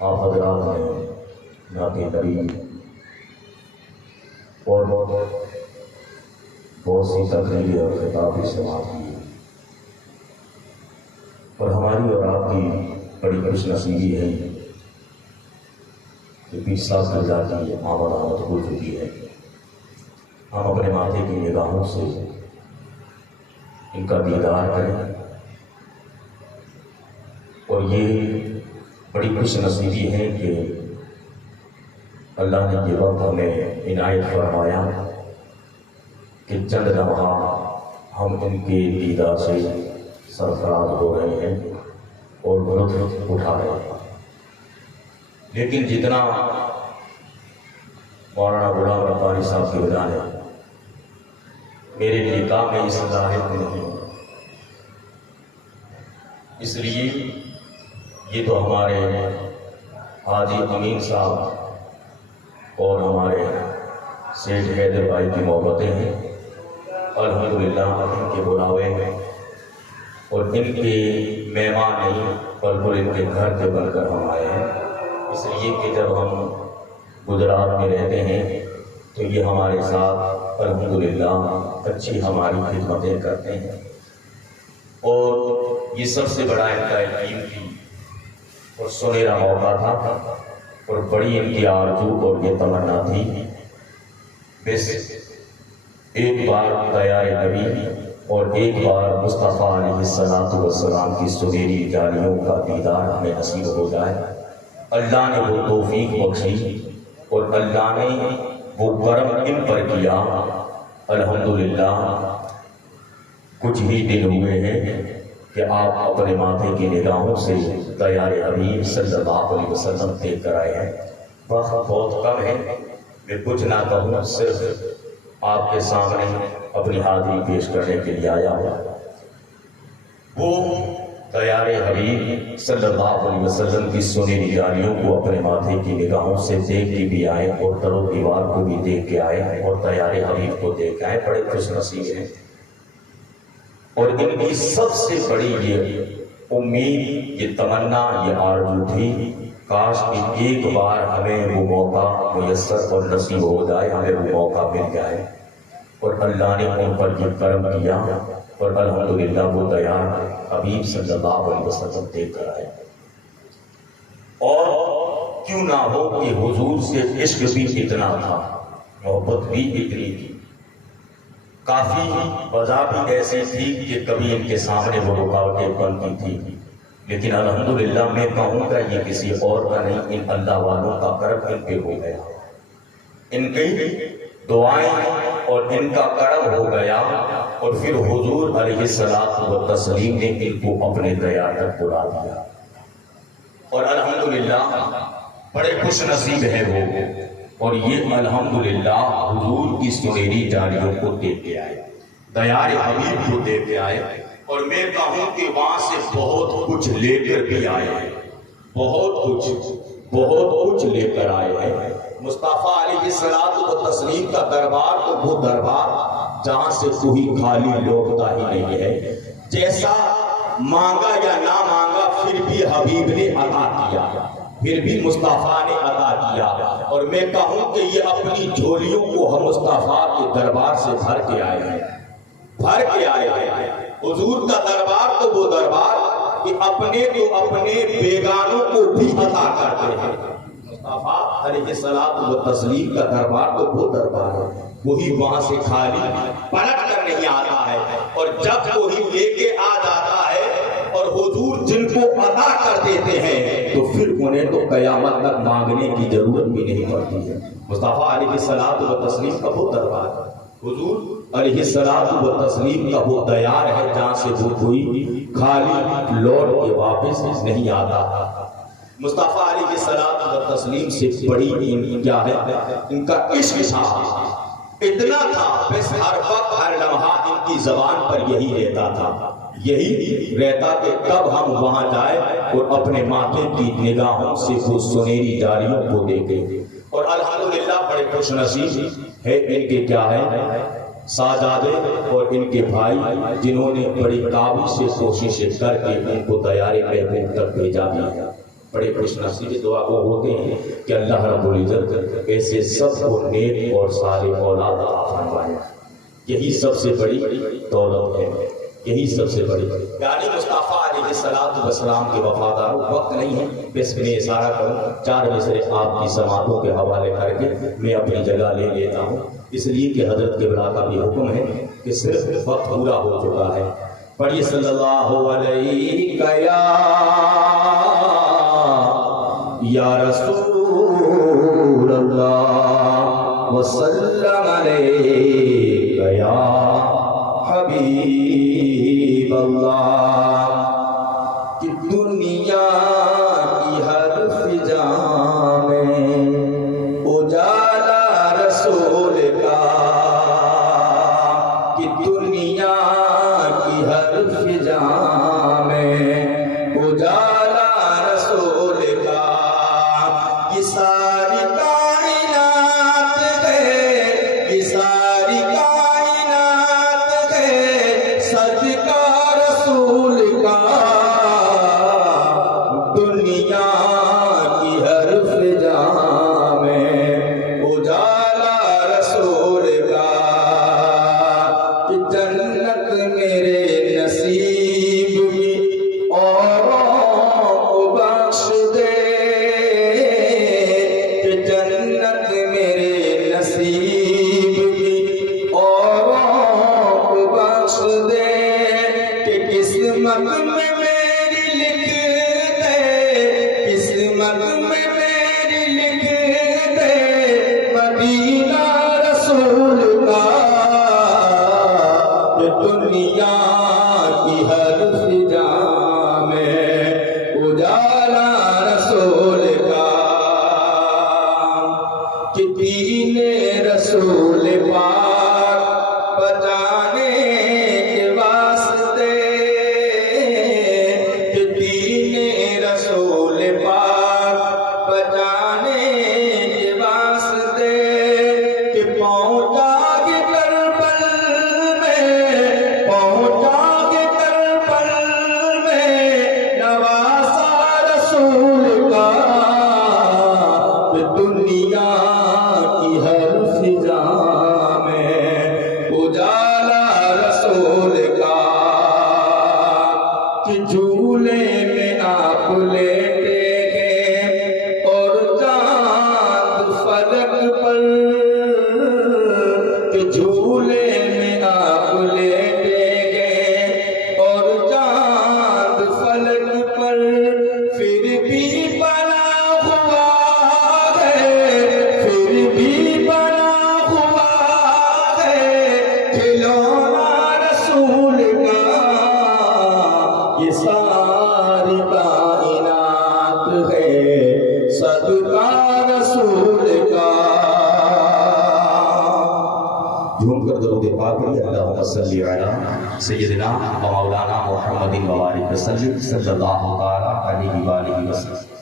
آپ حضرات نے نعت نبی اور بہت سی تقریریں اور خطاب سماعت کی، اور ہماری اور آپ کی بڑی خوش نصیبی ہے کہ 20 سال گزار کی آمد ہو چکی ہے۔ ہم اپنے ماتھے کی نگاہوں سے ان کا دیدار کریں، اور یہ بڑی خوش نصیبی ہے کہ اللہ نے یہ وقت ہمیں عنایت فرمایا کہ چند لمحہ ہم ان کے دیدار سے سرفراز ہو رہے ہیں اور لطف اٹھا رہے ہیں۔ لیکن جتنا مولانا غلام ربانی صاحب کی وجہ ہے میرے نکاح میں اس ظاہر میں نہیں، اس لیے یہ تو ہمارے حاجی امین صاحب اور ہمارے سیٹھ حیدر بھائی کی محبتیں ہیں، الحمدللہ ان کے بلاوے ہیں اور ان کے مہمان نہیں بلکہ ان کے گھر کے بن کر ہم آئے ہیں۔ اس لیے کہ جب ہم گجرات میں رہتے ہیں تو یہ ہمارے ساتھ الحمدللہ اچھی ہماری خدمتیں کرتے ہیں، اور یہ سب سے بڑا ان کا قیمتی اور سنہرا موقع تھا، اور بڑی ان کی آرزو اور یہ تمنا تھی بس ایک بار دیار نبی اور ایک بار مصطفیٰ علیہ السلام کی سنہری جالیوں کا دیدار ہمیں نصیب ہو جائے۔ اللہ نے وہ توفیق بخشی اور اللہ نے وہ کرم ان پر کیا۔ الحمدللہ کچھ ہی دن ہوئے ہیں کہ آپ اپنے ماتھے کی نگاہوں سے دیار حبیب صلی اللہ علیہ وسلم دیکھ کر آئے ہیں۔ وقت بہت کم ہے، میں کچھ نہ کہوں، صرف آپ کے سامنے اپنی حاضری پیش کرنے کے لیے آیا ہوں۔ وہ دیار حبیب صلی اللہ علیہ وسلم کی سنہری جالیوں کو اپنے ماتھے کی نگاہوں سے دیکھ کے بھی آئے اور در و دیوار کو بھی دیکھ کے آئے اور دیار حبیب کو دیکھ آئے، بڑے خوش نصیب ہیں۔ اور ان کی سب سے بڑی یہ امید، یہ تمنا، یہ آرزو تھی کاش کہ ایک بار ہمیں وہ موقع میسر اور نصیب ہو جائے، ہمیں وہ موقع مل جائے، اور اللہ نے ان پر یہ کرم کیا اور الحمدللہ وہ دیار حبیب صلی اللہ علیہ وسلم دیکھ کر آئے۔ اور کیوں نہ ہو کہ حضور سے عشق بھی اتنا تھا، محبت بھی اتنی تھی، کافی وجہ بھی ایسی تھی کہ کبھی ان کے سامنے وہ رکاوٹیں بنتی تھی، لیکن الحمدللہ میں کہوں گا یہ کسی اور کا نہیں، ان اللہ والوں کا کرم ان پہ ہو گیا، ان کی دعائیں اور ان کا کرم ہو گیا، اور پھر حضور علیہ الصلوۃ والتسلیم نے ان کو اپنے دیار تک بلا دیا، اور الحمدللہ بڑے خوش نصیب ہیں وہ، اور یہ الحمدللہ حضور کی سنہری جالیوں کو دیکھ کے آئے، دیار حبیب کو دیکھ کے آئے، اور میں کہوں کہ وہاں سے بہت کچھ لے کر بھی آئے ہیں، بہت کچھ لے کر آئے ہیں۔ مصطفیٰ علیہ الصلوۃ والتسلیم کا دربار تو وہ دربار جہاں سے کوئی خالی لوٹتا ہی نہیں ہے، جیسا مانگا یا نہ مانگا پھر بھی حبیب نے عطا کیا، پھر بھی مصطفیٰ نے عطا کیا، اور میں کہوں کہ یہ اپنی جھولیوں کو ہم مصطفیٰ کے دربار سے بھر کے آئے ہیں، بھر کے آئے ہیں۔ حضور کا دربار تو وہ دربار کہ اپنے تو اپنے بیگانوں کو بھی عطا کرتے ہیں۔ مصطفیٰ علیہ الصلوۃ والتسلیم کا دربار تو وہ دربار ہے، وہی وہاں سے خالی پلٹ کر نہیں آتا ہے، اور جب وہی لے کے آ جاتا ہے اور حضور جن کو عطا کر دیتے ہیں تو پھر انہیں تو قیامت تک مانگنے کی ضرورت بھی نہیں پڑتی ہے۔ مصطفیٰ علیہ الصلوۃ والتسلیم کا وہ دربار ہے، حضور علیہ الصلوۃ والتسلیم کا وہ دیار ہے جہاں سے وہ کوئی خالی لوٹ کے واپس نہیں آتا۔ مصطفیٰ علیہ الصلوۃ والتسلیم سے بڑی ان کیا ہے، ان کا عشق تھا، اتنا تھا بس ہر وقت ہر لمحہ ان کی زبان پر یہی رہتا تھا، یہی رہتا کہ کب ہم وہاں جائیں اور اپنے ماتھے کی نگاہوں سے وہ سنہری جالیوں کو دیکھیں۔ اور الحمدللہ بڑے خوش نصیب ہے ان کے کیا ہے ساجادے اور ان کے بھائی، جنہوں نے بڑی کابل سے کوششیں کر کے ان کو دیار محبوب تک بھیجا دیا۔ بڑے خوش نصیب دعا وہ ہوتے ہیں کہ اللہ رب العزت ایسے سب کو نیک اور صالح اولاد عطا فرمائے. یہی سب سے بڑی دولت ہے، یہی سب سے بڑی. یعنی مصطفیٰ علیہ السلام کے وفادار. وقت نہیں ہے بس میں اشارہ کروں 4 مصرے آپ کی سماعتوں کے حوالے کر کے میں اپنی جگہ لے لیتا ہوں، اس لیے کہ حضرت قبلہ کا بھی حکم ہے کہ صرف وقت پورا ہو چکا ہے. پڑھیے صلی اللہ علیہ یا رسول اللہ وسلم علیہ یا حبیب اللہ. کہ دنیا کی ہر فضا میں اجالا رسول کا، کہ دنیا کی ہر فضا میں اجالا رسول کا. یہ ساری کائنات ہے، یہ ساری کائنات ہے صدقہ رسول کا. دنیا کی ہر فضا میں اجالا رسول کا. کہ جنت میرے نصیب کی اوروں کو بخش دے، کہ جنت میرے نصیب کی اوروں کو بخش دے. کہ قسمت میں میری لکھ دے، قسمت میں میری لکھ دے مدینہ رسول کا. کہ دنیا کی ہر فضا میں اجالا رسول کا. کہ دین رسول پاک بچانے کے واسطے، کہ دین رسول پاک بچانے کے واسطے. کہ پہنچا کے کربل میں، پہنچا کے کربل میں نواسا رسول کا. کہ دنیا کی ہر فضا میں اجالا رسول کا. کہ جھولے میں آپ لیٹے گے اور چاند فلک پر، کہ جھولے میں آپ لیٹے گے اور چاند فلک پر. پھر بھی بنا ہوا ہے، پھر بھی بنا ہوا ہے کھلونا رسول کا. یہ ساری کائنات ہے صدقہ رسول کا. جھوم کر درود پاک پڑھیے. اللہم صلی علی سیدنا و مولانا محمد و بارک وسلم صلی اللہ تعالی علیہ وآلہ وسلم.